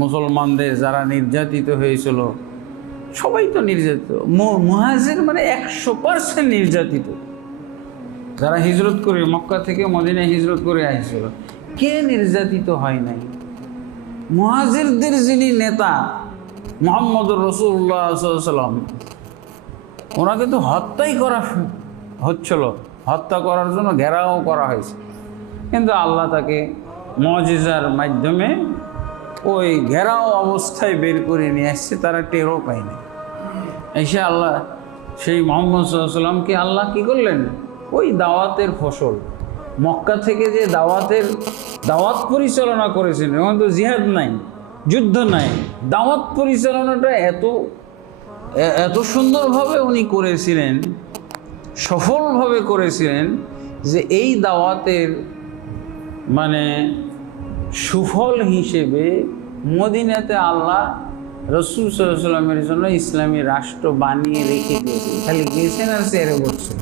মুসলমানদের যারা নির্যাতিত হয়েছিল, সবাই তো নির্যাতিত। মুহাজির মানে একশো পার্সেন্ট নির্যাতিত। যারা হিজরত করে, মক্কা থেকে মদিনায় হিজরত করে আসছিল, কে নির্যাতিত হয় নাই? মুহাজিরদের যিনি নেতা মোহাম্মদ রসুল্লাহ সাল্লাম ওনাকে তো হত্যাই করা হচ্ছিল। হত্যা করার জন্য ঘেরাও করা হয়েছে। কিন্তু আল্লাহ তাকে মজিজার মাধ্যমে ওই ঘেরাও অবস্থায় বের করে নিয়ে আসছে, তারা টেরও পায়নি এসে আল্লাহ, সেই মোহাম্মদ সাল্লামকে আল্লাহ কি করলেন? ওই দাওয়াতের ফসল। মক্কা থেকে যে দাওয়াতের, দাওয়াত পরিচালনা করেছেন, এখন তো জিহাদ নাই, যুদ্ধ নাই। দাওয়াত পরিচালনাটা এত এত সুন্দরভাবে উনি করেছিলেন, সফলভাবে করেছিলেন যে এই দাওয়াতের মানে সুফল হিসেবে মদিনাতে আল্লাহ রসুল সাল্লামের জন্য ইসলামী রাষ্ট্র বানিয়ে রেখে দিয়েছেন খালি গেছেন আর সেরে বসছেন।